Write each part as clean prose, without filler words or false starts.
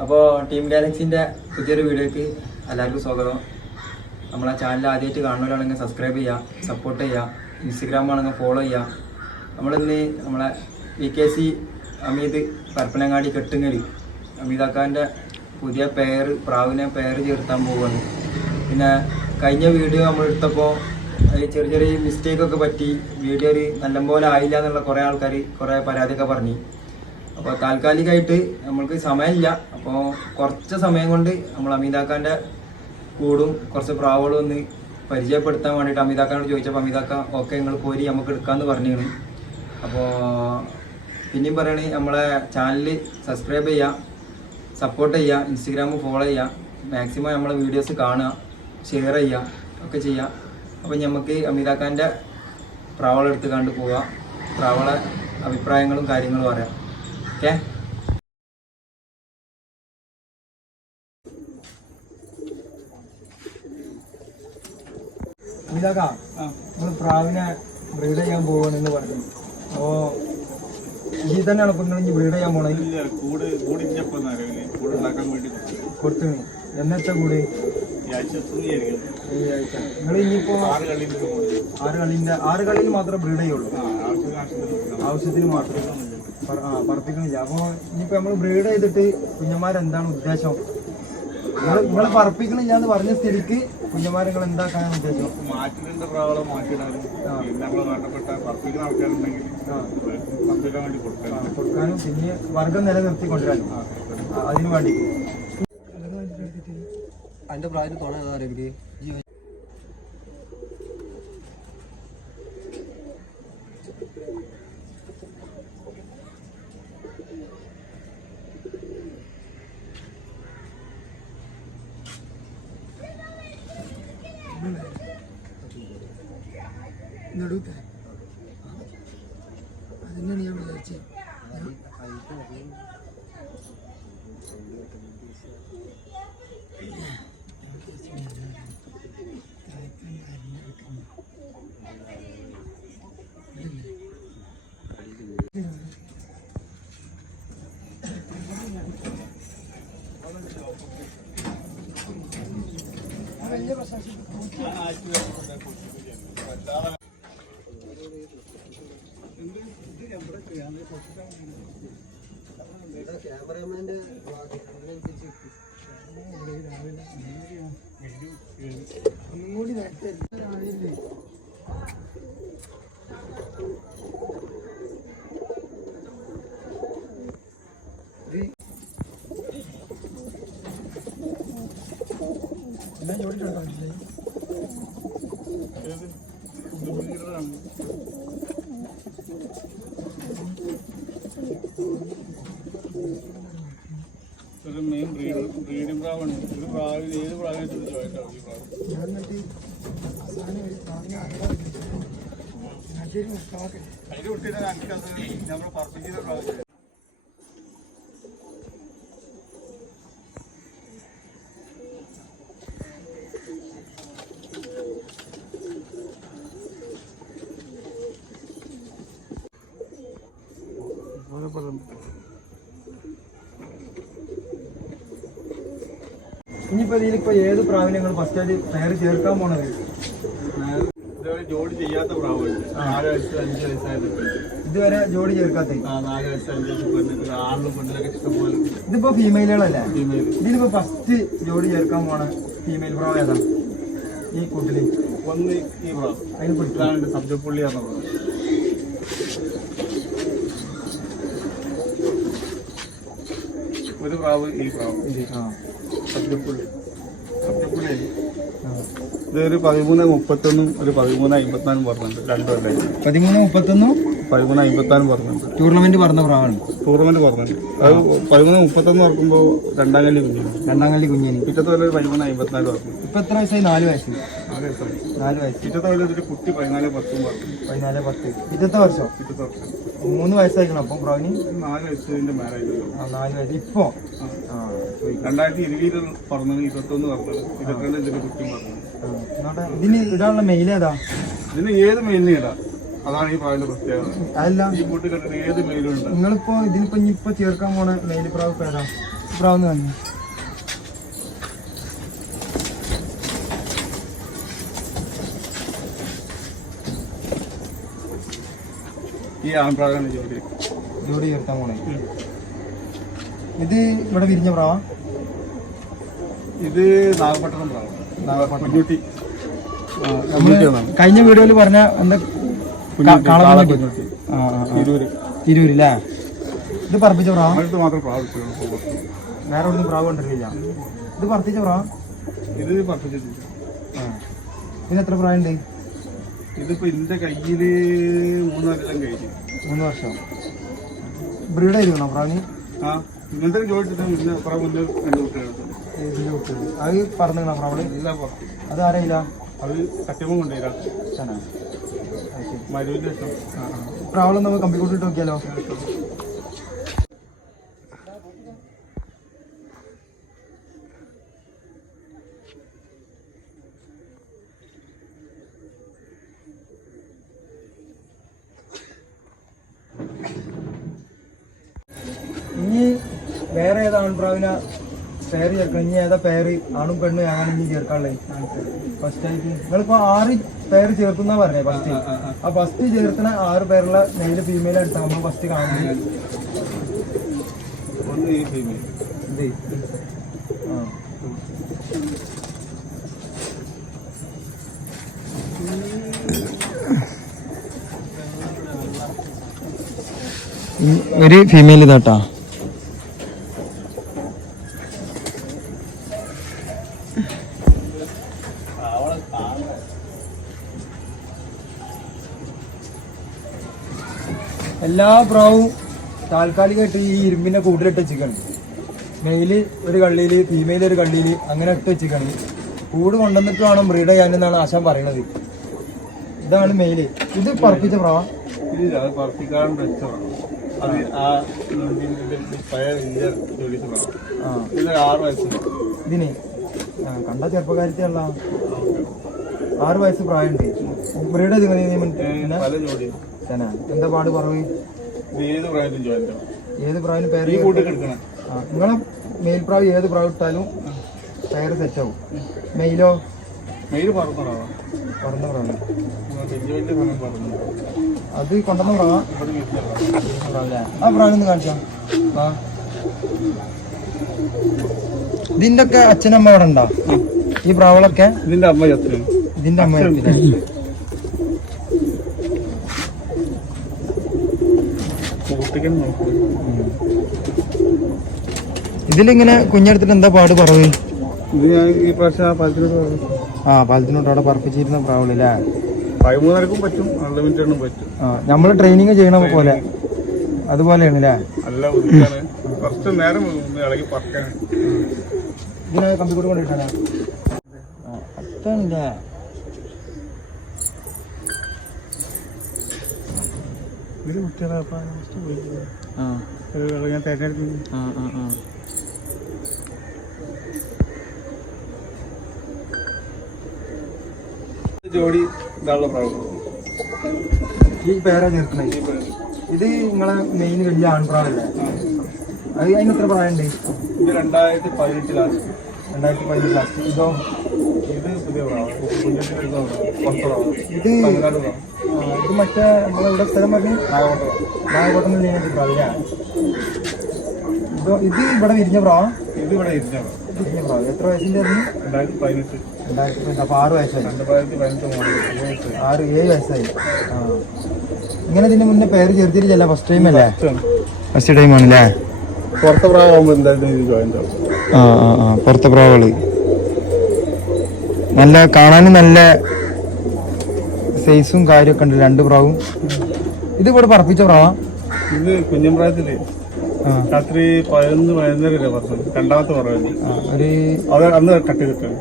അപ്പോൾ ടീം ഗാലക്സിൻ്റെ പുതിയൊരു വീഡിയോയ്ക്ക് എല്ലാവർക്കും സ്വാഗതം. നമ്മളെ ചാനൽ ആദ്യമായിട്ട് കാണുന്നവരാണെങ്കിൽ സബ്സ്ക്രൈബ് ചെയ്യുക, സപ്പോർട്ട് ചെയ്യുക, ഇൻസ്റ്റഗ്രാം ആണെങ്കിൽ ഫോളോ ചെയ്യുക. നമ്മളിന്ന് നമ്മളെ VKC അമീത് പരപ്പനങ്ങാടി കെട്ടുങ്ങൽ അമീതാക്കാൻ്റെ പുതിയ പ്രാവിനെ ചേർത്താൻ പോവുകയാണ്. പിന്നെ കഴിഞ്ഞ വീഡിയോ നമ്മൾ എടുത്തപ്പോൾ ചെറിയ ചെറിയ മിസ്റ്റേക്കൊക്കെ പറ്റി വീഡിയോ നല്ലപോലെ ആയില്ല എന്നുള്ള കുറേ ആൾക്കാർ കുറേ പരാതിയൊക്കെ പറഞ്ഞു. അപ്പോൾ താൽക്കാലികമായിട്ട് നമ്മൾക്ക് സമയമില്ല. അപ്പോൾ കുറച്ച് സമയം കൊണ്ട് നമ്മൾ അമീതാക്കാൻ്റെ കൂടും കുറച്ച് പ്രാവുകളും ഒന്ന് പരിചയപ്പെടുത്താൻ വേണ്ടിയിട്ട് അമീതാക്കാനോട് ചോദിച്ചപ്പോൾ അമീതാക്ക ഓക്കെ നിങ്ങൾ പോരി നമുക്ക് എടുക്കാമെന്ന് പറഞ്ഞാണ്. അപ്പോൾ പിന്നെയും പറയണേ നമ്മളെ ചാനൽ സബ്സ്ക്രൈബ് ചെയ്യുക, സപ്പോർട്ട് ചെയ്യുക, ഇൻസ്റ്റഗ്രാം ഫോളോ ചെയ്യുക, മാക്സിമം നമ്മളെ വീഡിയോസ് കാണുക, ഷെയർ ചെയ്യുക ഒക്കെ ചെയ്യുക. അപ്പോൾ നമുക്ക് അമീതാക്കാൻ്റെ പ്രാവളെടുത്ത് കണ്ട് പോവുക, പ്രാവളെ അഭിപ്രായങ്ങളും കാര്യങ്ങളും പറയാം. ഓക്കെ, അമീതാക്ക നമ്മൾ പ്രാവിനെ ബ്രീഡ് ചെയ്യാൻ പോവുകയാണെന്ന് പറഞ്ഞു. അപ്പോൾ ഈ തന്നെയാണ് ഇപ്പം നിങ്ങൾ ബ്രീഡ് ചെയ്യാൻ പോണത്? കൊടുത്തു. എന്നത്തെ കൂടി ഈ ആഴ്ച നിങ്ങൾ ഇനിയിപ്പോൾ 6 കളിയിൽ മാത്രമേ ബ്രീഡ് ചെയ്യുള്ളൂ, ആവശ്യത്തിന് മാത്രമേ പറപ്പിക്കണില്ല. അപ്പോൾ ഇനിയിപ്പോൾ നമ്മൾ ബ്രീഡ് ചെയ്തിട്ട് കുഞ്ഞന്മാരെന്താണ് ഉദ്ദേശം? നിങ്ങൾ പറപ്പിക്കണില്ല എന്ന് പറഞ്ഞ സ്ഥിതിക്ക് കുഞ്ഞന്മാരെ നിങ്ങൾ എന്താക്കാനാണ് ഉദ്ദേശം? കൊടുക്കാനും പിന്നെ വർഗം നിലനിർത്തിക്കൊണ്ടുവരാനും അതിനു വേണ്ടി. അതിന്റെ പ്രായത്തിൽ തുണ എനിക്ക് നടുക്ക അതിനാണ് ഞാൻ വിചാരിച്ചത്. വലിയ പ്രശംസ ക്യാമറമാൻ്റെ ഒന്നും കൂടി നേരത്തെ എല്ലാം ജോലിട്ടുണ്ടാവില്ലേ? ഒരു മെയിൻ ബ്രീഡിംഗ് പ്രാവാണ്. ഒരു പ്രാവിൽ ഏത് പ്രാവിനായിട്ട് ചോദിക്കാം. ഈ പ്രാവ് അതിൽ കുട്ടിയുടെ നമ്മൾ പറപ്പിക്കുന്ന പ്രാവ്. ഇനിയിപ്പോൾ ഇതിലിപ്പോൾ ഏത് പ്രാവിനെ നിങ്ങൾ ഫസ്റ്റ് ആയിട്ട് പേര് ചേർക്കാൻ പോണത്? ജോഡി ചെയ്യാത്ത പ്രാവുണ്ട്, 4 വയസ്സ് 5 വയസ്സായത്. ഇതുവരെ ജോഡി ചേർക്കാത്ത 4 വയസ്സ് 5 വയസ്സ് ആണിലും പെണ്ണിലൊക്കെ ഇഷ്ടംപോലെ. ഇതിപ്പോ ഫീമെയിലുകളല്ലേ? ഫീമെയിൽ. ഇതിലിപ്പോ ഫസ്റ്റ് ജോഡി ചേർക്കാൻ പോണ ഫീമെയിൽ പ്രാവ് ഏതാ ഈ കൂട്ടില്? ഒന്ന് ഈ പ്രാവ്, അതിന് പിടിക്കാനുണ്ട് സബ്ജപ്പുള്ളി പറഞ്ഞ പ്രാവ്. ഒരു പ്രാവ് ഈ പ്രാവ് സബ്ജപ്പുള്ളി. ഇതൊരു 13:31 ഒരു 13:54 പറഞ്ഞിട്ടുണ്ട്. 2 കൊല്ലം 13:31 13:54 പറഞ്ഞിട്ടുണ്ട്. ടൂർണമെന്റ് പറഞ്ഞ പ്രാവാണ്. ടൂർണമെന്റ് പറഞ്ഞിട്ടുണ്ട്. അത് 13:31 ഓർക്കുമ്പോൾ രണ്ടാം കല്ലി കുഞ്ഞിന് പിറ്റത്തെ പോലെ 13:54 പറഞ്ഞു. ഇപ്പൊ എത്ര വയസ്സായി? 4 വയസ്സ്. 4 വയസ്സ്. പിറ്റത്തെ പോലെ ഒരു കുട്ടി 14:10 പറഞ്ഞു. 14:10 പിറ്റത്തെ വർഷം 3 വയസ്സായിരിക്കണം. അപ്പം പ്രാവിന് 4 വയസ്സിന്റെ മേലായിരുന്നു. 4 വയസ്സ്. ഇപ്പൊ 2020 പറഞ്ഞത് 21 പറഞ്ഞത് 22 കുട്ടി പറഞ്ഞു. ഇതിന് ഇടാനുള്ള മെയിൽ ഏതാ? ഇതിന് ഏത് മെയിലിന് ഇടാം, അതാണ് ഈ പ്രാവിന്റെ പ്രത്യേകത. അതല്ല ഈ കൂട്ടി കണ്ടിട്ട് ഏത് മെയിലും ഉണ്ട്. നിങ്ങളിപ്പോ ഇതിനിപ്പോ ചേർക്കാൻ പോണ മെയിൽ പ്രാവ് ഏതാ? പ്രാവെന്ന് പറഞ്ഞു. ഈ ആൺപ്രാവാണ് ജോഡി ചേർത്താൻ പോണേ. ഇത് ഇവിടെ വിരിഞ്ഞ പ്രാവാ? ഇത് നാഗപട്ടണം പ്രാവ്. കുഞ്ഞുട്ടി. കഴിഞ്ഞ വീഡിയോയിൽ പറഞ്ഞ എന്താ തിരൂരില്ലേ? ഇത് പറപ്പിച്ച പ്രാവ് മാത്രം പ്രാവ്. വേറെ ഒന്നും പ്രാവ് കണ്ടിട്ടില്ല. ഇത് പറപ്പിച്ച പ്രാവ്? ഇത് പറപ്പിച്ചിട്ടില്ല. ഇതിന് എത്ര പ്രായമുണ്ട്? ഇതിപ്പോ ഇതിന്റെ കയ്യില് 3 വർഷം കഴിഞ്ഞു. 3 വർഷം. ബ്രീഡ് ആയിരിക്കണോ പ്രാവിന്? ആ ഇങ്ങനത്തെ ചോദിച്ചിട്ട് മുന്നേ പ്രാവ് മുന്നേ 2 കുട്ടികൾ. അത് പറഞ്ഞോ പ്രാവള്? എല്ലാം പുറത്ത്. അത് ആരായില്ല? അത് കറ്റമ്മ കൊണ്ടുവരാം. മരുവിന്റെ ഇഷ്ടം. പ്രാവളം നമുക്ക് കമ്പി കൂട്ടിട്ട് നോക്കിയാലോ? ഇനി വേറെ ഏതാ ആൺപ്രാവിന പേര് ചേർക്കണം? ഇനി ഏതാ പേര് ആണും പെണ്ണും അങ്ങനെ ഇനി ചേർക്കാനുള്ളത്? ഫസ്റ്റ് ആയിട്ട് നിങ്ങളിപ്പോ 6 പേര് ചേർത്തുന്നാ പറഞ്ഞേ ഫസ്റ്റ്. ആ ഫസ്റ്റ് ചേർത്തണ 6 പേരുള്ള മെയില് ഫീമെയിൽ എടുത്താൽ നമ്മൾ ഫസ്റ്റ് കാണുന്നത്. ഒരു ഫീമെയിൽ ഇതാട്ടാ. എല്ലാ പ്രാവും താൽക്കാലികമായിട്ട് ഈ ഇരുമ്പിന്റെ കൂട്ടിലിട്ട് വെച്ചിക്കാണ്. മെയില് ഒരു കള്ളിയില് ഫീമെയിൽ ഒരു കള്ളിയില് അങ്ങനെ ഇട്ട് വെച്ചിക്കാണ്. കൂട് കൊണ്ടുവന്നിട്ട് വേണം ബ്രീഡ് ചെയ്യാനെന്നാണ് ആശാൻ പറയണത്. ഇതാണ് മെയില്. ഇത് പറപ്പിച്ച പ്രാവ? ഇതിന് കണ്ട ചെറുപ്പക്കാരത്തിയല്ല. 6 വയസ്സ് പ്രായമുണ്ട്. ബ്രീഡ് എന്താ പാട് കുറവ്? ഏത് പ്രാവിന് പേര്? നിങ്ങളെ മെയിൽ പ്രാവ് ഏത് പ്രാവ് ഇട്ടാലും പേര് സെറ്റാവും. മെയിലോ? പറന്ന പ്രാവ്. അത് കൊണ്ടുവന്ന പ്രാവാ? ആ പ്രാവിനൊന്ന് കാണിച്ചാ. ഇതിന്റെ ഒക്കെ അച്ഛനമ്മ അവിടെ ഉണ്ടോ? ഈ പ്രാവുകളൊക്കെ? ഇതിന്റെ അമ്മ ചത്തു. ഇതിന്റെ അമ്മ ഇതിലിങ്ങനെ കുഞ്ഞെടുത്തിട്ട് എന്താ പാട് കുറവ്? പാലത്തിനോട്ട് അവിടെ പറപ്പിച്ചിരുന്ന പ്രാവുകളില്ലേ? 13 പറ്റും, അൺലിമിറ്റഡും പറ്റും. നമ്മള് ട്രെയിനിങ് ചെയ്യണ പോലെ അതുപോലെയാണ് അല്ലേ? ഇതിനെ കമ്പിക്കൂട് കൊണ്ടിട്ടാണ് അത്തല്ലേ? ജോഡി ഇതാണുള്ള പ്രാവ്. ഈ പേരാ ചേർക്കണേ. ഇത് നിങ്ങളെ മെയിൻ വലിയ ആൺപ്രാവല്ലേ? അത് അതിന് എത്ര പ്രായമുണ്ട്? ഇത് 2018 ലാസ്റ്റ്. 2018 ലാസ്റ്റ്. ഇതോ? ഇത് പുതിയ പ്രാവ്. ഇത് മറ്റേ നമ്മളിവിടെ സ്ഥലം പറഞ്ഞ് നാഗോട്ടം പ്രാവില്ല. ഇത് ഇവിടെ വിരിഞ്ഞ പ്രാവാ? ഇത് ഇവിടെ വിരിഞ്ഞ പ്രാവ്. എത്ര വയസ്സിന്റെ? 2018. അപ്പൊ 6 വയസ്സായി. 7 വയസ്സായി. ഇങ്ങനെ ഇതിന് മുന്നേ പേര് ചേർത്തിട്ടില്ല? ഫസ്റ്റ് ടൈം അല്ലേ? ഫസ്റ്റ് ടൈം ആണല്ലേ? പുറത്തെ പ്രാവുമ്പോ എന്തായാലും പുറത്തെ പ്രാവുകള് നല്ല കാണാനും നല്ല സൈസും കാര്യമൊക്കെ ഉണ്ട് 2 പ്രാവും. ഇത് ഇവിടെ പറപ്പിച്ച പ്രാവാ? ഇത് കുഞ്ഞമ്പ്രായത്തില് രാത്രി 11-11:30 പറഞ്ഞു. രണ്ടാമത്തെ പറഞ്ഞു അന്ന് കട്ട് കിട്ടും.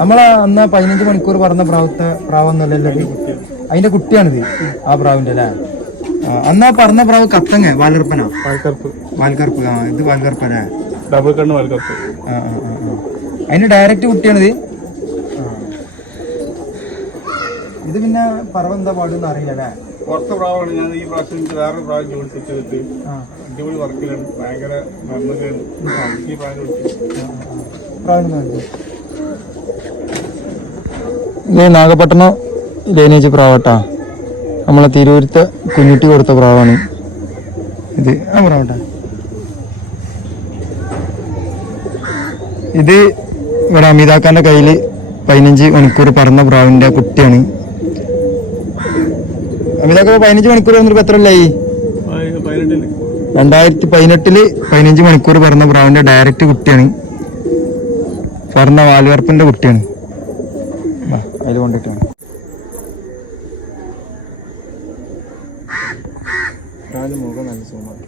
നമ്മളെ അന്ന് 15 മണിക്കൂർ പറഞ്ഞ പ്രാവൊന്നുമല്ലല്ലോ? അതിന്റെ കുട്ടിയാണിത് ആ പ്രാവിന്റെ അല്ലേ? അന്നാ പറഞ്ഞ പ്രാവ് കത്തങ്ങ വാൽകറുപ്പനാ? വാൽകറുപ്പ്. ഇത് വാൽകറുപ്പല്ലേ? ഡബിൾ കണ്ണ് വാൽകറുപ്പ്. അതിന് ഡയറക്റ്റ് കുട്ടിയാണിത്. ഇത് പിന്നെ പറവ എന്താ പാടുന്ന അറിയില്ല അല്ലേ? പുറത്തെ പ്രാവാണ്. ഞാൻ ഈ പ്രാവശ്യം എനിക്ക് വേറെ പ്രാവശ്യം ജോലി സെറ്റ് ചെയ്തിട്ട് അടിപൊളി വർക്കിലാണ്. ഭയങ്കര നന്മയാണ് ഈ പ്രായം ഇത് നാഗപട്ടണം ലൈനേജ് പ്രാവട്ടാ. നമ്മളെ തിരൂരത്തെ കുഞ്ഞുട്ടി കൊടുത്ത പ്രാവാണ് ഇത്. ആ പ്രാവട്ടെ ഇത് ഇവിടെ അമിതാക്കാന്റെ കയ്യില് 15 മണിക്കൂർ പറന്ന പ്രാവിന്റെ കുട്ടിയാണ്. അമിതാക്ക 15 മണിക്കൂർ വന്നിട്ട് എത്ര അല്ലായി? 2018 15 മണിക്കൂർ പറന്ന പ്രാവിന്റെ ഡയറക്റ്റ് കുട്ടിയാണ്. പറന്ന വാൽവർപ്പിന്റെ കുട്ടിയാണ്. അതിൽ കൊണ്ടിട്ടാണ് മുഖം നല്ല സുഖമാണ്.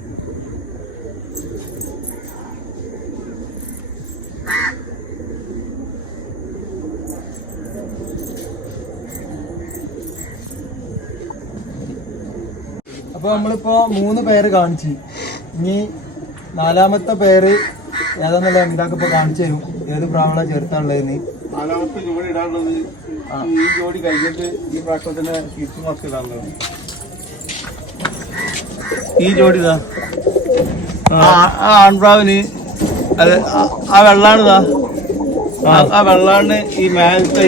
അപ്പൊ നമ്മളിപ്പോ 3 പേര് കാണിച്ചു. ഇനി 4ാമത്തെ പേര് ഏതാന്നുള്ള ഇതാക്കി ഇപ്പൊ കാണിച്ചു തരും. ഏത് പ്രാവള ചേർത്താനുള്ളതെന്ന്. 4ാമത്തെ ജോഡി ഇടാനുള്ളത് ഈ ജോഡി കഴിഞ്ഞിട്ട് ഈ പ്രാവശ്യം തന്നെ സ്വിച്ച് മാസ്ക് ഇടാനുള്ളത്. ഈ ജോഡി ഇതാ ആൺപ്രാവിന് അത് ആ വെള്ളാണിതാ. ആ വെള്ളാണ് ഈ മേലത്തെ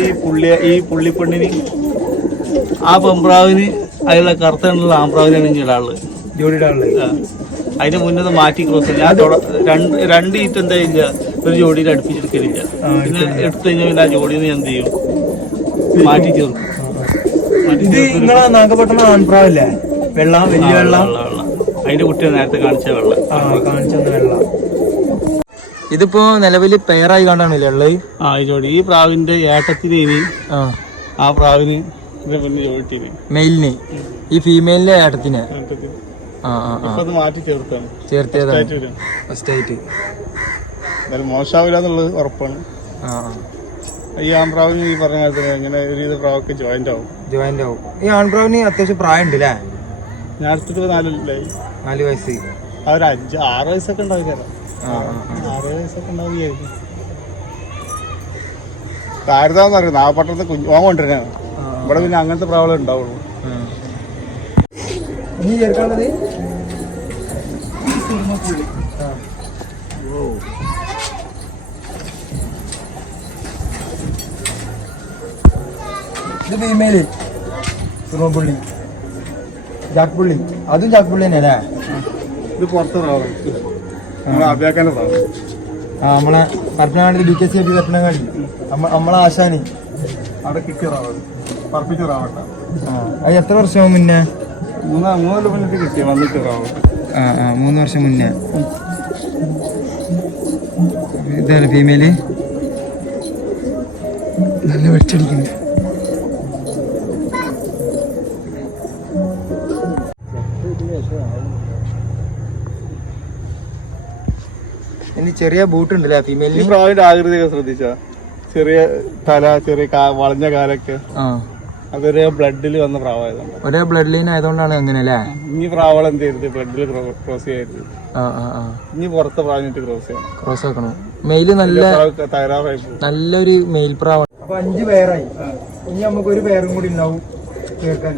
ഈ പുള്ളിപ്പെണ്ണിന്. ആ പെമ്പ്രാവിന് അതിലുള്ള കറുത്തുള്ള ആമ്പ്രാവിനാണ് ഇടാനുള്ളത്. ജോഡി ഇടാനുള്ളത്. അതിന് മുന്നേ മാറ്റി ക്രോസ് ഇല്ല. രണ്ട് ഈറ്റ് എന്താ ഇല്ല, ഒരു ജോഡിയിൽ അടുപ്പിച്ചെടുക്കലില്ല. പിന്നെ എടുത്തു കഴിഞ്ഞാൽ പിന്നെ ആ ജോഡിയിൽ നിന്ന് എന്ത് ചെയ്യും, മാറ്റി ചേർക്കും. ഇത് നിങ്ങളെ നാഗപട്ടണം ആൺപ്രാവല്ലേ? വെള്ളം വലിയ വെള്ളം. അതിന്റെ കുട്ടിയെ നേരത്തെ കാണിച്ച വെള്ളം കാണിച്ചെന്ന വെള്ളം. ഇതിപ്പോ നിലവില് പെയറായി കണ്ടാണല്ലേ ഉള്ളത്? ഈ ജോഡി ഈ പ്രാവിന്റെ ഏട്ടത്തിന് ഇനി ആ പ്രാവിന് പിന്നെ ജോഡിന് മെയിലിന് ഈ ഫീമെയിലിന്റെ ഏട്ടത്തിന് മാറ്റി ചേർത്താണ്. ചേർത്തതാണ് ഫസ്റ്റ് ആയിട്ട്. മോശമാവില്ല എന്നുള്ളത് ഉറപ്പാണ്. ഈ ആൺപ്രാവിന് ഈ പറഞ്ഞ കാര്യത്തിന് ഇങ്ങനെ ഒരു പ്രാവൊക്കെ ജോയിന്റ് ആവും. ഈ ആൺപ്രാവിന് അത്യാവശ്യം പ്രായം ഉണ്ട് അല്ലേ? ഞാൻ എടുത്തിട്ട് 4 വയസ്സ്. ഒരു 6 വയസ്സൊക്കെ ഉണ്ടാവില്ല. 6 വയസ്സൊക്കെ ഉണ്ടാവുകയായിരുന്നു. കാര്യതാന്ന് അറിയാം. നാഗപട്ടണത്തെ ഓൻ കൊണ്ടിരുന്നാണ്. ഇവിടെ പിന്നെ അങ്ങനത്തെ പ്രാവളെ ഉണ്ടാവുള്ളൂ. ഇനി ചേർക്കാനുള്ളത് ഇത് ഫീമെയില് സുറുമ്പുള്ളി, ജാക്പുള്ളി. അതും ജാക്പുള്ളി തന്നെയല്ലേ? ഇത് പുറത്ത് പ്രാവാണ്. അഭ്യാക്കാന്റെ പ്രാവ്. നമ്മളെ പരപ്പനങ്ങാടി DKC പരപ്പനങ്ങാടി നമ്മളെ ആശാനി അവിടെ കിട്ടിയ പ്രാവാണ്. പറപ്പിച്ച പ്രാവട്ട. അത് എത്ര വർഷം മുന്നേ? 3 കൊല്ലത്ത് കിട്ടിയ വന്നിട്ട് പ്രാവ്. 3 വർഷം മുന്നേ. ഇതാണ് ഫീമെയില്. നല്ല വെച്ചടിക്കുന്നു. ഇനി ചെറിയ ബൂട്ട് ഉണ്ടല്ലേ ഫീമെയിലിന്? ഈ പ്രാവിന്റെ ആകൃതിയൊക്കെ ശ്രദ്ധിച്ചാ? ചെറിയ തല, ചെറിയ വളഞ്ഞ കാലൊക്കെ. അതൊരു ബ്ലഡിൽ വന്ന പ്രാവായതാണ്. ഒരേ ബ്ലഡ് ലൈൻ ആയതുകൊണ്ടാണ് അങ്ങനെയല്ലേ? ഇനി പ്രാവൾ എന്ത് ചെയ്യരുത്, ബ്ലഡിൽ ക്രോസ് ചെയ്യരുത്. ഇനി പുറത്തെ പ്രാവിനിട്ട് ക്രോസ് ആക്കണം. മെയില് നല്ലൊരു മെയിൽ പ്രാവാണ്. അപ്പൊ 5 പേരായി. ഇനി നമുക്ക് ഒരു പേരും കൂടി ഉണ്ടാവും ചേർക്കാൻ.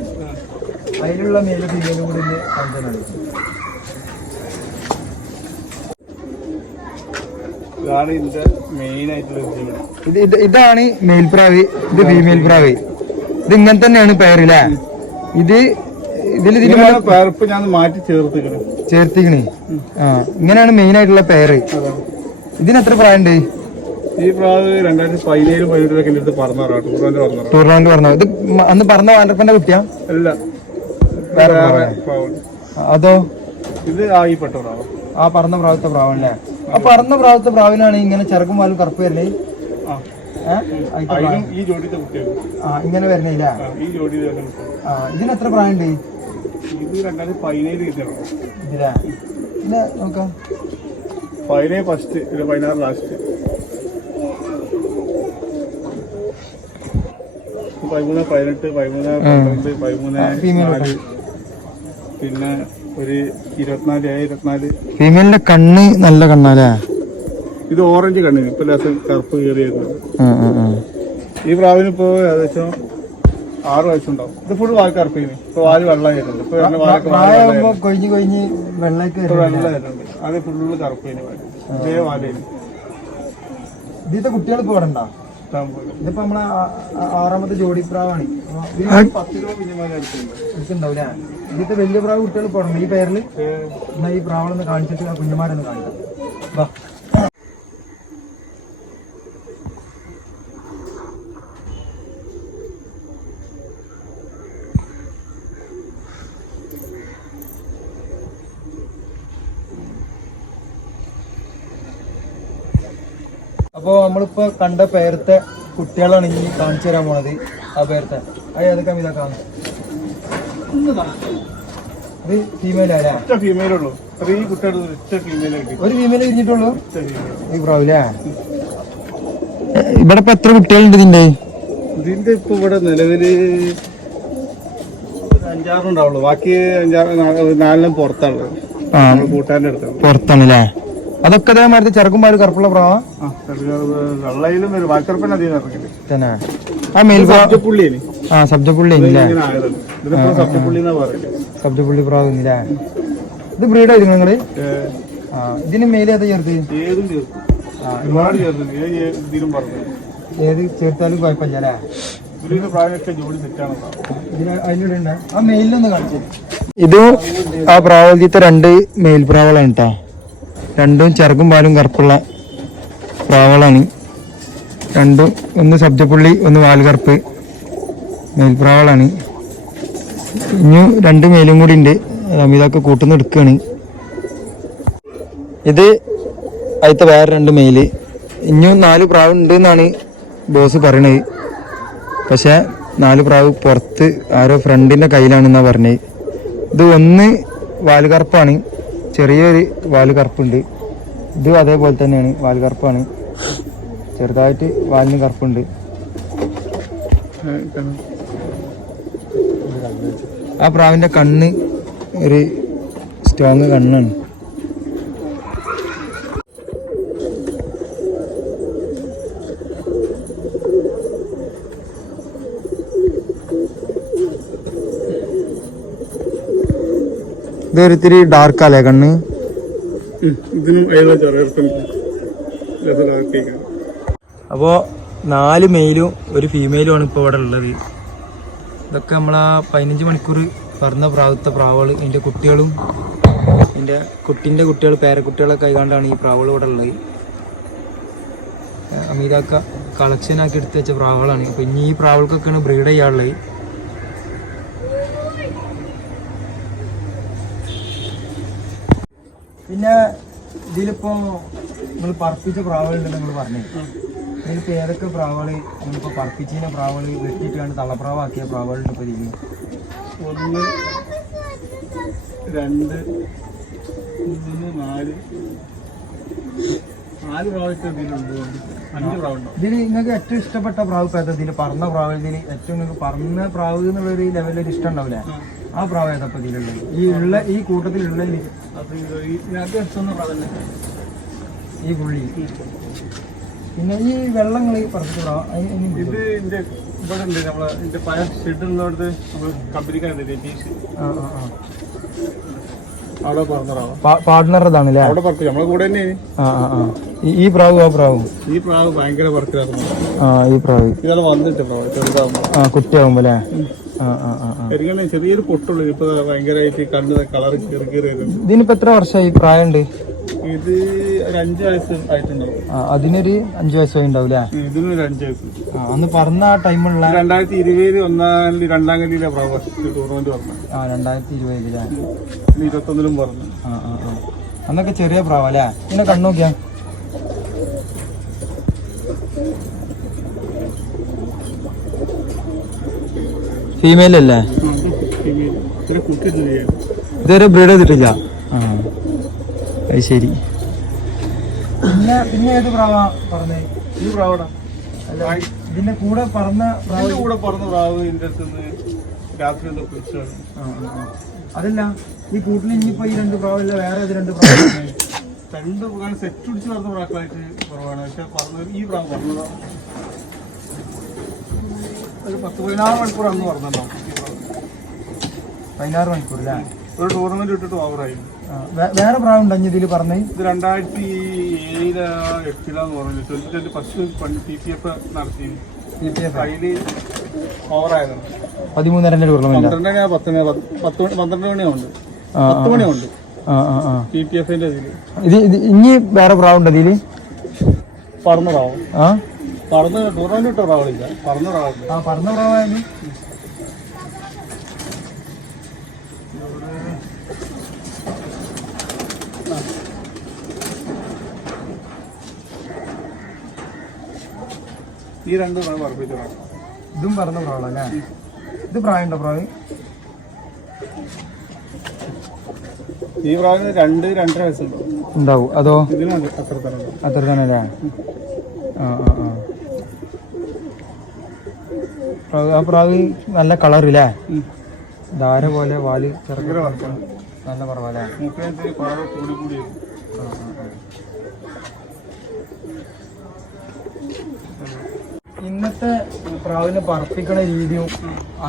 അതിലുള്ള മെയിലും ഫീമെയിലും കൂടി കാണിച്ചാണ്. ഇതാണ് ഇതിന്റെ മെയിൻ ആയിട്ടുള്ള ഇതാണ് മെയിൽ പ്രാവ്. ഇത് ഫീമെയിൽ പ്രാവ്. ഇത് ഇങ്ങനെ തന്നെയാണ് പേരില്ലേ? ഇതില് പേർപ്പ് ഞാൻ മാറ്റി ചേർത്തിക്കണേ. ഇങ്ങനെയാണ് മെയിൻ ആയിട്ടുള്ള പേര്. ഇതിന് എത്ര പ്രായമുണ്ട്? ഈ പ്രാവ് 2017-18 ടൂർണമെന്റ് പറഞ്ഞു. ഇത് അന്ന് പറഞ്ഞ വാലപ്പന്റെ കുട്ടിയാ? അല്ല, അതോ? ഇത് ആയിപ്പെട്ട പ്രാവ്. ആ പറന്ന പ്രാവത്തെ പ്രാവല്ലേ? ആ പറന്ന പ്രാവത്തെ പ്രാവിനാണ് ഇങ്ങനെ ചെറുക്കും പാലും കറുപ്പ് വരണേ. ഈ ജോഡിത്തെ കുട്ടിയാണ് ഇങ്ങനെ വരണേല്ല. ഈ ജോഡി ഇതിന് എത്ര പ്രായമുണ്ട്? ഇത് 2017 കിട്ടിയാണ്. ഇതിലാ ഇല്ല നോക്കാം. 17 ഫസ്റ്റ്, 16 ലാസ്റ്റ്. 13, 18, 13, 12, 13, പിന്നെ ഒരു 24. ഫീമെയിലിന്റെ കണ്ണ് നല്ല കണ്ണാലേ? ഇത് ഓറഞ്ച് കണ്ണിന് ഇപ്പൊ ലേശം കറുപ്പ് കയറിയായിരുന്നു. ഈ പ്രാവിന് ഇപ്പോ ഏകദേശം 6 വയസ്സുണ്ടാവും. ഇത് ഫുൾ വാൽ കറുപ്പിന്. ഇപ്പൊ വാല് വെള്ളമായിട്ടുണ്ട്. ഇപ്പൊ പ്രായമാകുമ്പോ കൊഴിഞ്ഞ് വെള്ളയ്ക്ക് വെള്ളമായിട്ടുണ്ട്. അത് ഫുള്ള് കറുപ്പിന് ഇതേ വാലേന്. ഇതിന്റെ കുട്ടികൾ ഇപ്പൊ ഇവിടെ ഉണ്ടാ? ഇതിപ്പോ നമ്മളെ 6ാമത്തെ ജോഡി പ്രാവാണ്. 10 കിലോ മിനിമം എടുത്തുണ്ടാവില്ലേ? ഇതിന്റെ വലിയ പ്രാവ് കുട്ടികൾ ഇപ്പൊ ഈ പേരില്. എന്നാ ഈ പ്രാവളൊന്ന് കാണിച്ചിട്ട് ആ കുഞ്ഞുമാരൊന്ന് കാണിക്കാം. അപ്പൊ നമ്മളിപ്പോ കണ്ട പേരത്തെ കുട്ടികളാണ് ഇനി കാണിച്ചു തരാൻ പോണത്. ആ പേരത്തെ അത് ഏതൊക്കെ ഇതാ കാണും. അത് ഫീമെയിലല്ലേ? ഫീമെയിലുള്ളൂ. ഒരു ഫീമെയിൽ കഴിഞ്ഞിട്ടുള്ളൂ ഈ പ്രാവില്ലേ? ഇവിടെ ഇപ്പൊ എത്ര കുട്ടികളുണ്ട് ഇതിന്റെ? ഇതിന്റെ ഇപ്പൊ ഇവിടെ നിലവില് 5-6 ഉണ്ടാവുള്ളൂ. ബാക്കി 4 പുറത്താണുള്ളത്. കൂട്ടാന്റെ അടുത്താണ്. പുറത്താണല്ലേ? അതൊക്കെ അതേമാതിരി ചെറുക്കും പാല് കറുപ്പുള്ള പ്രാവ വെള്ളയിലും വരും. വാൽക്കറുപ്പന്നെ അധികം ഇറങ്ങില്ല തന്നെ. ആ മെയിൽ സബ്ജപ്പുള്ളിയാണ്. ആ സബ്ജപ്പുള്ളി സബ്ജപ്പുള്ളി എന്നാ പറയുന്നത്. സബ്ജപ്പുള്ളി പ്രാവില്ലേ? ഇത് ബ്രീഡ് ആയിരുന്നു നിങ്ങള്? ഇതിന് മെയിൽ ഏതാ ചേർത്ത്? ഏതും ചേർത്ത്. ഒരുപാട് ചേർത്ത്. ഇതിലും പറഞ്ഞു ഏത് ചേർത്താലും കുഴപ്പമില്ല അല്ലേ? ഇതിന്റെ പ്രായമൊക്കെ ജോഡി സെറ്റാണ്. അതിലൂടെ ആ മെയിലൊന്ന് കാണിച്ചു. ഇത് ആ പ്രാവലത്തെ 2 മെയിൽ പ്രാവളാണ് കേട്ടോ. രണ്ടും ചെറുക്കും പാലും കറുപ്പുള്ള പ്രാവളാണ്. രണ്ടും ഒന്ന് സബ്ജപ്പുള്ളി ഒന്ന് വാൽകറുപ്പ് മേൽപ്രാവളാണ്. ഇനി 2 മേലും കൂടി ഉണ്ട്. അമിതൊക്കെ കൂട്ടുന്ന എടുക്കുകയാണ്. ഇത് അതിലത്തെ വേറെ 2 മെയില്. ഇനിയും 4 പ്രാവ് ഉണ്ട് എന്നാണ് ബോസ് പറയണത്. പക്ഷെ 4 പ്രാവ് പുറത്ത് ആരോ ഫ്രണ്ടിന്റെ കയ്യിലാണെന്നാ പറഞ്ഞത്. ഇത് ഒന്ന് വാലുകറുപ്പാണ്, ചെറിയൊരു വാലുകറുപ്പുണ്ട്. ഇത് അതേപോലെ തന്നെയാണ്, വാലുകറുപ്പാണ്, ചെറുതായിട്ട് വാലിന് കറുപ്പുണ്ട്. ആ പ്രാവിന്റെ കണ്ണ് ഒരു സ്ട്രോങ് കണ്ണാണ്. ഇതൊരിത്തിരി ഡാർക്കല്ലേ കണ്ണ്? അപ്പോൾ 4 മെയിലും 1 ഫീമെയിലും ആണ് ഇപ്പോൾ ഇവിടെ ഉള്ളത്. ഇതൊക്കെ നമ്മളാ 15 മണിക്കൂർ പറഞ്ഞ പ്രാവത്തെ പ്രാവുകൾ, ഇതിൻ്റെ കുട്ടികളും ഇതിൻ്റെ കുട്ടീൻ്റെ കുട്ടികൾ പേരക്കുട്ടികളൊക്കെ ആയിക്കൊണ്ടാണ് ഈ പ്രാവുകൾ ഇവിടെ ഉള്ളത്. അമീതാക്ക കളക്ഷനാക്കി എടുത്ത് വെച്ച പ്രാവുകളാണ്. അപ്പോൾ ഇനി ഈ പ്രാവുകൾക്കൊക്കെയാണ് ബ്രീഡ് ചെയ്യാനുള്ളത്. പിന്നെ ഇതിലിപ്പോൾ നിങ്ങൾ പറപ്പിച്ച പ്രാവുകളുണ്ടെന്ന് നിങ്ങൾ പറഞ്ഞു. ഇതിലിപ്പോൾ ഏതൊക്കെ പ്രാവുകൾ നിങ്ങളിപ്പോൾ പറപ്പിച്ചതിനെ പ്രാവുകൾ വെട്ടിയിട്ടാണ് തള്ളപ്രാവാക്കിയ പ്രാവുകളുണ്ട് ഇപ്പോൾ ഇതിൽ? 1 2 3 4 പ്രാവശ്യം ഇതിലുണ്ട്. 5 പ്രാവുണ്ടോ ഇതിൽ? നിങ്ങൾക്ക് ഏറ്റവും ഇഷ്ടപ്പെട്ട പ്രാവ് ഇപ്പോൾ ഏതാ ഇതിൽ? പറന്ന പ്രാവ് ഇതിൽ ഏറ്റവും നിങ്ങൾക്ക് പറന്ന പ്രാവ് എന്നുള്ളൊരു ലെവലിൽ ഇഷ്ടം ഉണ്ടാവില്ലേ? ആ പ്രാവ് ഏതപ്പോൾ ഇതിലുള്ളത്? ഈ കൂട്ടത്തിലുള്ള ഈ പുള്ളി. പിന്നെ ഈ വെള്ളങ്ങൾ പറപ്പിച്ച പ്രാവ് ഇത് ഇവിടെ ഉണ്ട്. നമ്മളെ ഇതിന്റെ പഴയ ഷെഡുള്ളടത്ത് നമ്മൾ കമ്പനിക്കാരുണ്ട് രതീഷ്, അവിടെ പറഞ്ഞതാണ് പാർട്ട്ണർ ഇതാണല്ലേ? അവിടെ പറപ്പിച്ചു നമ്മളെ കൂടെ തന്നെയാണ്. ഈ പ്രാവ് ആ പ്രാവും ഈ പ്രാവ് ഭയങ്കര പറക്കിലായിരുന്നു. ഈ പ്രാവ് ഇയാൾ വന്നിട്ട് പ്രാവ് ചെറുതാകുമ്പോ കുട്ടിയാകുമ്പോ അല്ലേ? ശരിക്കും ചെറിയൊരു പൊട്ടുള്ളൂ. ഇപ്പൊ ഭയങ്കരമായിട്ട് കണ്ണ് കളർ കയറി വരുന്നു. ഇതിനിപ്പോ എത്ര വർഷമായി പ്രായമുണ്ട്? ഇത് ഒരു 5 വയസ്സ് ആയിട്ടുണ്ടാവും. അതിനൊരു 5 വയസ്സായി ഉണ്ടാവൂലേ? ഇതിനൊരു 5 വയസ്സ്. അന്ന് പറഞ്ഞ ആ ടൈമുള്ള 2020 2-ാം തീയതിയിലെ ടൂർണമെന്റ് പറഞ്ഞു. 2020 21 പറഞ്ഞു. അന്നൊക്കെ ചെറിയ പ്രാവല്ലേ? പിന്നെ കണ്ണോക്കിയാ ഫീമെയിൽ അല്ലേ? ഇതുവരെ ബ്രീഡ് ചെയ്തിട്ടില്ല. അത് ശരി. പിന്നെ ഏത് പ്രാവാ പറഞ്ഞേ? ഈ പ്രാവടാ ഇതിന്റെ കൂടെ പറന്ന പ്രാവ് ഇതിന്റെ അടുത്ത് രാത്രി പിടിച്ചാണ്. അതല്ല, ഈ കൂട്ടിൽ ഇനിയിപ്പോ ഈ 2 പ്രാവല്ല വേറെ 2 പ്രാവ്? 2 സെറ്റ് പിടിച്ച് പറഞ്ഞ പ്രാക്കളായിട്ട് കുറവാണ്. പക്ഷെ പറഞ്ഞത് ഈ പ്രാവ് പറഞ്ഞതാണ്. ഒരു 10-14 മണിക്കൂർ അന്ന് പറഞ്ഞിട്ടുണ്ടാവും 16 മണിക്കൂർ അല്ലേ? ഒരു ടൂർണമെന്റ് ഇട്ടിട്ട് ഓവറായി. വേറെ പ്രാവുണ്ടോ ഇതിൽ പറഞ്ഞത്? ഇത് 2007-08 പറഞ്ഞു. 2020 ഫസ്റ്റ് TPF നടത്തി. അതില് ഓവറായതാണ്. 13 ടൂർണമെന്റ് 12 മണിയുണ്ട് 10 മണിയുണ്ട് TPF-ന്റെ ഇതില്. ഇനി വേറെ പ്രാവുണ്ടോ ഇതില്? പറന്ന് റാവും പറന്ന് ടൂർണമെന്റ് ഇട്ടോ റാവളില്ല പറന്ന് റാവും. പറന്ന പ്രാവായാലും ഈ 2 പ്രാവ് പറപ്പിച്ചതാണ്. ഇതും പറന്ന പ്രാവല്ലേ? ഇത് പ്രായമുണ്ടോ പ്രാവ്? ഈ പ്രാവിന് 2-2.5 വയസ്സുണ്ടോ ഉണ്ടാവും. അതോ ഇതിനുണ്ട് അത്ര തന്നെ അല്ലേ? ആ പ്രാവ് നല്ല കളറില്ലേ? ധാര പോലെ വാല് ഭയങ്കര വർക്കാണ്. നല്ല കുറവല്ലേ? മുഖത്ത് പറവ് കൂടി ഇന്നത്തെ പ്രാവിനെ പറപ്പിക്കണ രീതിയും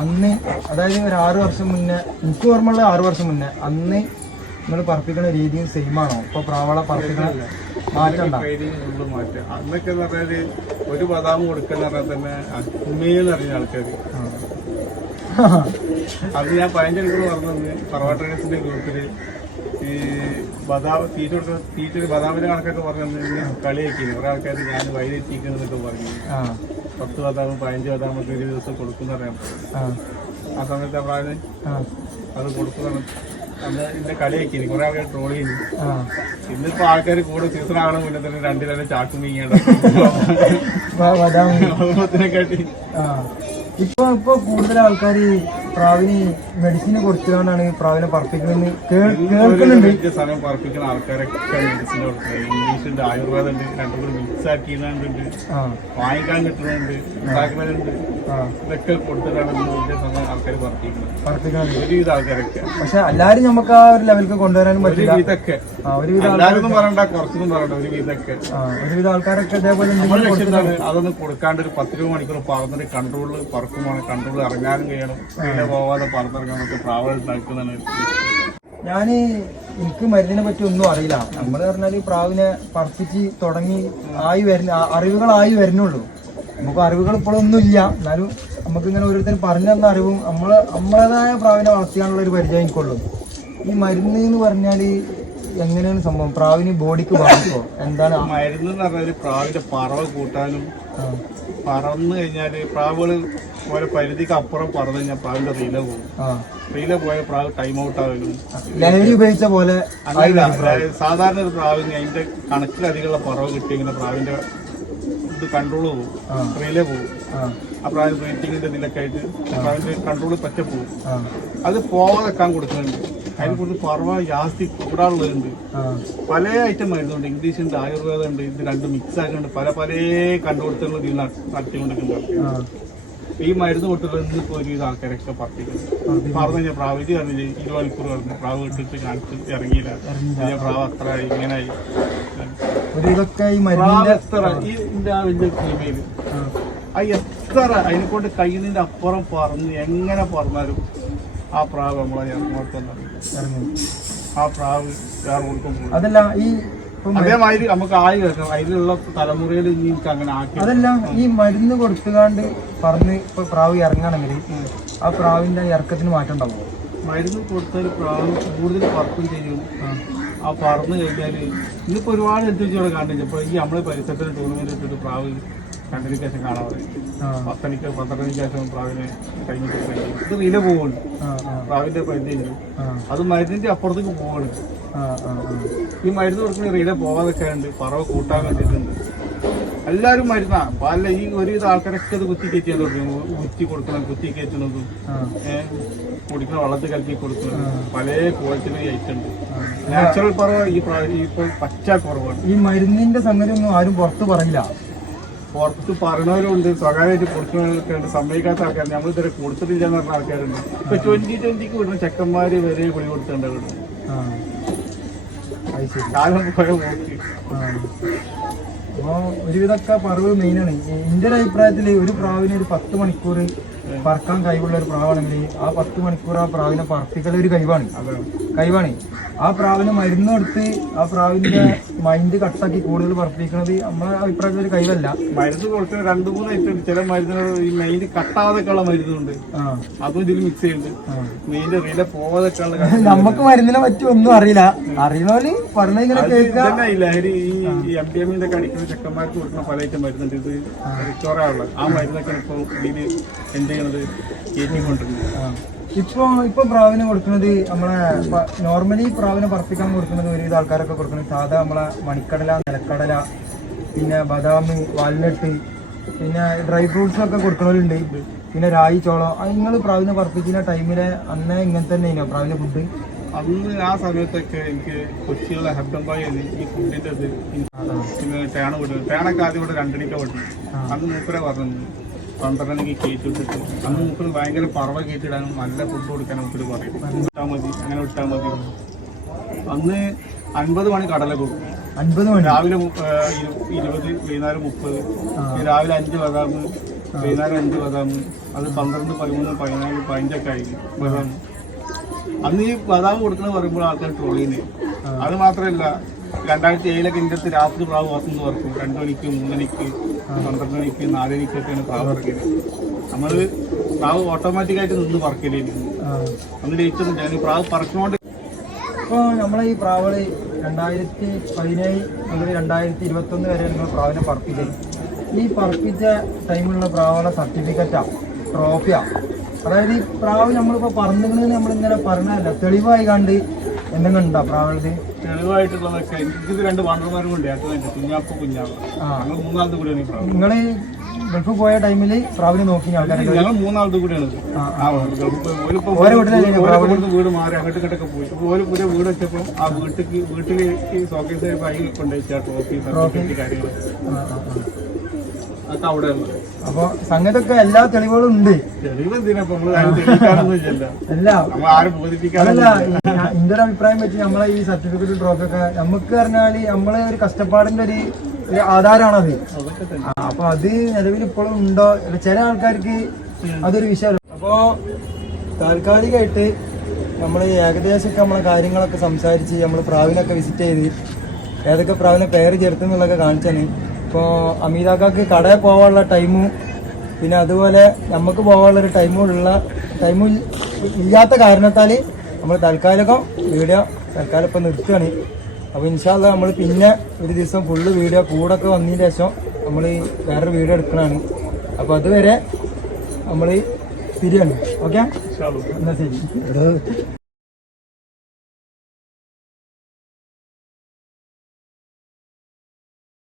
അന്ന്, അതായത് ഒരു 6 വർഷം മുന്നേ, എനിക്ക് ഓർമ്മയുള്ള 6 വർഷം മുന്നേ, അന്ന് നിങ്ങൾ പറപ്പിക്കണ രീതിയും സെയിം ആണോ? ഇപ്പൊ പ്രാവളെ പറപ്പിക്കണ മാറ്റം മാറ്റം. അന്നൊക്കെ എന്ന് പറഞ്ഞാല് ഒരു ബദാം കൊടുക്കുന്ന പറഞ്ഞാൽ തന്നെ അമ്മയെന്ന് അറിഞ്ഞ ആൾക്കാര്. അത് ഞാൻ 15 മണിക്കൂർ പറഞ്ഞത് പറവാട്ടേഴ്സിന്റെ ഗ്രൂപ്പില് ഈ ബദാം തീറ്റ ബദാമിന്റെ കണക്കൊക്കെ പറഞ്ഞത് കളിയാക്കിയിരുന്നു. കുറെ ആൾക്കാർ ഞാൻ വൈദ്യുതിക്കുന്നതൊക്കെ പറഞ്ഞു 10 ബദാമും 15 ബദാമൊക്കെ ഒരു ദിവസം കൊടുക്കുന്ന അറിയാം. ആ സമയത്ത് അപ്രാവശ്യം അത് കൊടുക്കുന്ന അന്ന് ഇതിന്റെ കളിയാക്കിയിരുന്നു. കുറെ ആൾക്കാർ ട്രോൾ ചെയ്യുന്നു. ഇന്നിപ്പോ ആൾക്കാർ കൂടെ സീസൺ ആകണ മുന്നേ തന്നെ 2 ചാക്ക് നീങ്ങിയാട്ടി. ഇപ്പൊ കൂടുതൽ ആൾക്കാർ പ്രാവിന് മെഡിസിന് കൊടുത്തുകൊണ്ടാണ് പ്രാവിനെ പറപ്പിക്കുന്നത് കേൾക്കുന്നുണ്ട്. സമയം പറപ്പിക്കുന്ന ആൾക്കാരൊക്കെ മെഡിസിൻ കൊടുക്കുന്നത്. ഇംഗ്ലീഷുണ്ട്, ആയുർവേദം ഉണ്ട്, 2 കൂടി മിക്സ് ആക്കിയതുണ്ട്, വാങ്ങിക്കാൻ കിട്ടുന്നുണ്ട്, ഉണ്ടാക്കുന്നതുണ്ട്. ഇതൊക്കെ കൊടുത്തിട്ടാണ് സമയം ആൾക്കാർ പറപ്പിക്കുന്നത്. ഒരുവിധ ആൾക്കാരൊക്കെ. പക്ഷെ എല്ലാരും നമുക്ക് ആ ഒരു ലെവലിലേക്ക് കൊണ്ടുവരാനും പറ്റില്ല. ഒരുവിധൊക്കെ എല്ലാവരും പറയണ്ട, കുറച്ചൊന്നും പറയണ്ട, ഒരുവിധൊക്കെ. ഒരുവിധ ആൾക്കാരൊക്കെ ഇതേപോലെ അതൊന്നും കൊടുക്കാണ്ട് ഒരു 10 മണിക്കൂർ പറന്നിട്ട് കൺട്രോള് പറക്കുമാണ്. കൺട്രോൾ ഇറങ്ങാനും കഴിയണം. പിന്നെ പോവാതെ പറന്നിറങ്ങാൻ നമുക്ക് പ്രാവൽ ഉണ്ടാക്കുന്നതാണ്. എനിക്ക് മരുന്നിനെ പറ്റി ഒന്നും അറിയില്ല. നമ്മൾ പറഞ്ഞാല് പ്രാവിനെ പറപ്പിച്ച് തുടങ്ങി അറിവുകളായി വരുന്നുള്ളൂ. നമുക്ക് അറിവുകൾ ഇപ്പോഴൊന്നും ഇല്ല. എന്നാലും നമുക്ക് ഇങ്ങനെ ഓരോരുത്തർ പറഞ്ഞു തന്ന അറിവും നമ്മളേതായ പ്രാവിനെ വളർത്തിയാനുള്ള ഒരു പരിചയം എനിക്കുള്ളൂ. ഈ മരുന്ന് എന്ന് പറഞ്ഞാല് എങ്ങനെയാണ് സംഭവം? പ്രാവിന് ബോഡിക്ക് ബാധിക്കോ? എന്താണ് മരുന്ന് എന്ന് പറഞ്ഞാൽ പ്രാവിന്റെ പറവ് കൂട്ടാനും, പറന്നു കഴിഞ്ഞാല് പ്രാവുകള് ഓരോ പരിധിക്ക് അപ്പുറം പറന്നു കഴിഞ്ഞാൽ പ്രാവിന്റെ റീല പോകും. റീല പോയ പ്രാവ് ടൈം ഔട്ട് ആകലും ലഹരി ഉപയോഗിച്ച പോലെ സാധാരണ ഒരു പ്രാവിന് അതിന്റെ കണക്കിലധികമുള്ള പറവ് കിട്ടിയെങ്കിൽ പ്രാവിന്റെ ഇത് കൺട്രോള് പോകും, റീല പോകും. ആ പ്രാവിന് ബ്രീറ്റിങ്ങിന്റെ ഇതിലൊക്കെ ആയിട്ട് പ്രാവിന്റെ കൺട്രോള് പറ്റ പോകും. അത് പോവാതെ വെക്കാൻ കൊടുക്കുന്നുണ്ട്. അതിനെ കുറിച്ച് പറവ ജാസ്തി കൂടാനുള്ളതുണ്ട്. പല ഐറ്റം മരുന്നുണ്ട്. ഇംഗ്ലീഷ് ഉണ്ട്, ആയുർവേദം ഉണ്ട്. ഇത് 2 മിക്സ് ആക്കുന്നുണ്ട്. പല കണ്ടുപിടുത്തങ്ങൾ ഇതിൽ നടത്തിക്കൊണ്ടിരിക്കുന്നുണ്ട്. ഈ മരുന്ന് കൊടുത്തുള്ളത് ഇന്നിപ്പോ ഒരുവിധ ആൾക്കാരൊക്കെ പറപ്പിക്കുന്നു. പറഞ്ഞു കഴിഞ്ഞാൽ പ്രാവ് ഇത് പറഞ്ഞില്ലേ 20 മണിക്കൂർ പറഞ്ഞു പ്രാവ് ഇട്ടിട്ട് കാണിച്ച് ഇറങ്ങിയില്ല. പ്രാവ് അത്ര ഇങ്ങനായി എത്ര അതിനെ കൊണ്ട് കഴിയുന്നതിന്റെ അപ്പുറം പറന്ന് എങ്ങനെ പറഞ്ഞാലും ആ പ്രാവ് നമ്മളെ ഇറങ്ങോട്ടൊന്നും ആ പ്രാവ് വേറെ കൊടുക്കും. അതല്ല ഈ അതേമാതിരി നമുക്ക് ആയി വെക്കണം. അതിലുള്ള തലമുറയിൽ എനിക്ക് അങ്ങനെ ആക്കി. അതല്ല ഈ മരുന്ന് കൊടുത്തുകാണ്ട് പറഞ്ഞ് ഇപ്പൊ പ്രാവ് ഇറങ്ങണമെങ്കിൽ ആ പ്രാവിന്റെ ഇറക്കത്തിന് മാറ്റം ഉണ്ടാവുമോ? മരുന്ന് കൊടുത്താൽ പ്രാവ് കൂടുതൽ പറക്കും ചെയ്യും. ആ പറന്ന് കഴിഞ്ഞാല് ഇന്നിപ്പോ ഒരുപാട് എത്തിച്ചോടെ കാണുന്നില്ല. ഇപ്പൊ ഈ നമ്മളെ പരിസരത്തിന് ടൂർണമെന്റ് ഇട്ടിട്ട് പ്രാവ് കണ്ടതിന് ശേഷം കാണാൻ പറയും. 10 മണിക്ക് 12 മണിക്ക് ശേഷം പ്രാവിനെ കഴിഞ്ഞിട്ട് ഇത് റീല പോവുള്ളൂ. പ്രാവിന്റെ പരിധിയുണ്ട്. അത് മരുന്നിന്റെ അപ്പുറത്തേക്ക് പോവാണ്. ഈ മരുന്ന് കൊടുക്കുന്ന റീല പോകാതൊക്കെ ഉണ്ട്. പറവ് കൂട്ടാൻ വേണ്ടിയിട്ടുണ്ട്. എല്ലാവരും മരുന്നാ പല ഈ ഒരുവിധ ആൾക്കാരൊക്കെ അത് കുത്തി കയറ്റിയാൽ തുടങ്ങി. കുത്തി കൊടുക്കണം, കുത്തി കയറ്റുന്നതും കുടിക്കുന്ന വെള്ളത്തിൽ കലക്കി കൊടുക്കുന്നതും പല ക്വാളിറ്റിയിൽ ഐറ്റുണ്ട്. നാച്ചുറൽ പറവ് ഇപ്പൊ പച്ച കുറവാണ്. ഈ മരുന്നിന്റെ സംഗതി ഒന്നും ആരും പുറത്ത് പറയില്ല. പുറത്ത് പറയുന്നവരുണ്ട്, സ്വകാര്യമായിട്ട് കൊടുക്കുന്നവരൊക്കെ ഉണ്ട്. സമ്മതിക്കാത്ത ആൾക്കാരുണ്ട്. നമ്മൾ ഇതുവരെ കൊടുത്തിട്ടില്ല എന്ന് പറഞ്ഞ ആൾക്കാരുണ്ട്. ഇപ്പൊ 2020 വിടുന്ന ചെക്കന്മാര് വരെ കുളി കൊടുത്തിട്ടുണ്ട്. ശരി. കാലം പോയ പോക്ക്. അപ്പോൾ ഒരുവിധമൊക്കെ പറവ് മെയിനാണ്. എൻ്റെ ഒരു അഭിപ്രായത്തിൽ ഒരു പ്രാവിന് ഒരു 10 മണിക്കൂർ പറക്കാൻ കഴിവുള്ള ഒരു പ്രാവാണെങ്കിൽ ആ 10 മണിക്കൂർ ആ പ്രാവിനെ പറപ്പിക്കൽ ഒരു കഴിവാണ്. ആ പ്രാവിന് മരുന്ന് കൊടുത്ത് ആ പ്രാവിന്റെ മൈൻഡ് കട്ടാക്കി കൂടുതൽ പറപ്പിക്കുന്നത് നമ്മളെ അഭിപ്രായത്തിൽ ഒരു കഴിവല്ല. മരുന്ന് കൊടുക്കുന്ന 2-3 ഐറ്റം ചില മരുന്നുകൾ ഈ മെയിൻ കട്ടാതൊക്കെയുള്ള മരുന്നുണ്ട്, അതും ഇതിൽ മിക്സ് ചെയ്യുന്നുണ്ട്. മെയിൻ്റെ റില പോവാതൊക്കെയുള്ള നമുക്ക് മരുന്നിനെ പറ്റി ഒന്നും അറിയില്ല. അറിയണോല് പറഞ്ഞ ഇങ്ങനെ കേൾക്കാം. ഈ ലഹരി ഈ MDMA ഒക്കെ അടിക്കുന്ന ചെക്കന്മാർക്ക് കൊടുക്കുന്ന പല ഐറ്റം മരുന്നുണ്ട്. ഇത് റിക്കവറായുള്ള ആ മരുന്നൊക്കെ ഇപ്പോൾ ഇതിൽ എന്ത് ചെയ്യണത് കയറ്റിക്കൊണ്ടിരുന്നത്. ഇപ്പൊ പ്രാവിന് കൊടുക്കുന്നത് നമ്മളെ നോർമലി പ്രാവിനെ പറപ്പിക്കാൻ കൊടുക്കുന്നത് ഒരുവിധ ആൾക്കാരൊക്കെ കൊടുക്കുന്നത് സാധാ നമ്മളെ മണിക്കടല, നിലക്കടല, പിന്നെ ബദാം, വാൽനട്ട്, പിന്നെ ഡ്രൈ ഫ്രൂട്ട്സ് ഒക്കെ കൊടുക്കുന്നവരുണ്ട്. പിന്നെ രായി, ചോളം. നിങ്ങൾ പ്രാവിനെ പറപ്പിക്കുന്ന ടൈമില് അന്നേ ഇങ്ങനെ തന്നെ പ്രാവിലെ ഫുഡ്? അന്ന് ആ സമയത്തൊക്കെ എനിക്ക് കൊച്ചിയുള്ള ഹെബ്ഡംബായി ഈ ഫുഡിന്റെ ഇത് പിന്നെ തേണ വിടും. തേണൊക്കെ ആദ്യം ഇവിടെ 2 മണിക്ക് വിടും. അന്ന് മൂപ്പരെ പറഞ്ഞു 12 മണിക്ക് കയറ്റി വിട്ടിട്ട് അന്ന് മൂപ്പര് ഭയങ്കര പറവ കയറ്റിടാനും നല്ല ഫുഡ് കൊടുക്കാനും മൂപ്പര് പറയും. വിട്ടാൽ മതി, അങ്ങനെ വിട്ടാൽ മതി. അന്ന് 50 മണി കടല കൊടുക്കും. 50 മണി രാവിലെ 20, വൈകുന്നേരം 30, രാവിലെ 5 ബദാം, വൈകുന്നേരം 5 ബദാം. അത് 12, 13, 14, 15 ആയിരിക്കും ബദാം. അന്ന് ഈ ബദാം കൊടുക്കുന്നത് പറയുമ്പോൾ ആൾക്കാർ ട്രോൾ ചെയ്യുന്നത്. അത് മാത്രമല്ല 2007 എൻ്റെ അടുത്ത് രാത്രി പ്രാവ് പുറത്തുനിന്ന് പറക്കും. 2 മണിക്ക്, 3 മണിക്ക്, 12 മണിക്ക്, 4 മണിക്കൊക്കെയാണ് പ്രാവ് ഇറക്കിയത്. നമ്മൾ പ്രാവ് ഓട്ടോമാറ്റിക്കായിട്ട് നിന്ന് പറക്കലായിരുന്നു. അന്ന് ഡേറ്റ് ഒന്നും ഞാൻ പ്രാവ് പറക്കുന്നോണ്ട്. ഇപ്പോൾ നമ്മളെ ഈ പ്രാവുകൾ 2017 മുതൽ 2021 വരെ നിങ്ങൾ പ്രാവിനെ പറപ്പിച്ചത്. ഈ പറപ്പിച്ച ടൈമിലുള്ള പ്രാവുകളുടെ സർട്ടിഫിക്കറ്റാ, ട്രോഫിയാ? അതായത് ഈ പ്രാവ് നമ്മളിപ്പോൾ പറഞ്ഞിരുന്നത് നമ്മളിങ്ങനെ പറഞ്ഞതല്ല, തെളിവായി കണ്ട് എന്തെങ്കിലും ഉണ്ടോ പ്രാവുള്ളത്? തെളിവായിട്ടുള്ളതൊക്കെ എനിക്കിത് 2 വാണ്ടർമാരും കൊണ്ട് കുഞ്ഞാപ്പ കുഞ്ഞാവ ഞങ്ങൾ 3 കൂടിയാണ് ഈ പ്രാവ്. നിങ്ങൾ ഗൾഫ് പോയ ടൈമിൽ പ്രാവിനെ നോക്കി ആൾക്കാരെ? ഞങ്ങൾ 3 കൂടിയാണ്. വീട് മാറി അങ്ങോട്ട് ഇങ്ങോട്ടൊക്കെ പോയി. ഓരോ പുതിയ വീട് വെച്ചപ്പോൾ ആ വീട്ടിൽ ഈ സോക്കേസ് ബൈക്കിൽ കൊണ്ടുവച്ച ട്രോഫി കാര്യങ്ങൾ അതൊക്കെ അവിടെ ഉള്ളത്. അപ്പൊ സംഗതിയൊക്കെ എല്ലാ തെളിവുകളും ഉണ്ട്. തെളിവ് എന്തിനാ തെളിയിക്കാനൊന്നുമില്ല, ആരും ബോധിപ്പിക്കാനല്ല. എന്റെ ഒരു അഭിപ്രായം വെച്ച് നമ്മളെ ഈ സർട്ടിഫിക്കറ്റ് ട്രോഫി ഒക്കെ നമുക്ക് പറഞ്ഞാല് നമ്മളെ ഒരു കഷ്ടപ്പാടിന്റെ ഒരു ആധാരമാണത്. അപ്പൊ അത് നിലവിൽ ഇപ്പോഴും ഉണ്ടോ? ചില ആൾക്കാർക്ക് അതൊരു വിഷയമാണ്. അപ്പോ താൽക്കാലികമായിട്ട് നമ്മൾ ഏകദേശമൊക്കെ നമ്മളെ കാര്യങ്ങളൊക്കെ സംസാരിച്ച് നമ്മൾ പ്രാവിനൊക്കെ വിസിറ്റ് ചെയ്ത് ഏതൊക്കെ പ്രാവിനെ പേര് ചേർത്തെന്നുള്ളതൊക്കെ കാണിച്ചാണ്. ഇപ്പോൾ അമീതാക്കാക്ക് കടയിൽ പോകാനുള്ള ടൈമും പിന്നെ അതുപോലെ നമുക്ക് പോകാനുള്ളൊരു ടൈമും ഇല്ലാത്ത കാരണത്താൽ നമ്മൾ തൽക്കാലം ഇപ്പം നിർത്തുകയാണ്. അപ്പോൾ ഇൻഷാ അല്ലാഹ് നമ്മൾ പിന്നെ ഒരു ദിവസം ഫുള്ള് വീഡിയോ കൂടൊക്കെ വന്നതിന് ശേഷം നമ്മൾ വേറൊരു വീഡിയോ എടുക്കണതാണ്. അപ്പോൾ അതുവരെ നമ്മൾ പിരിയാണ്. ഓക്കെ, എന്നാൽ ശരി.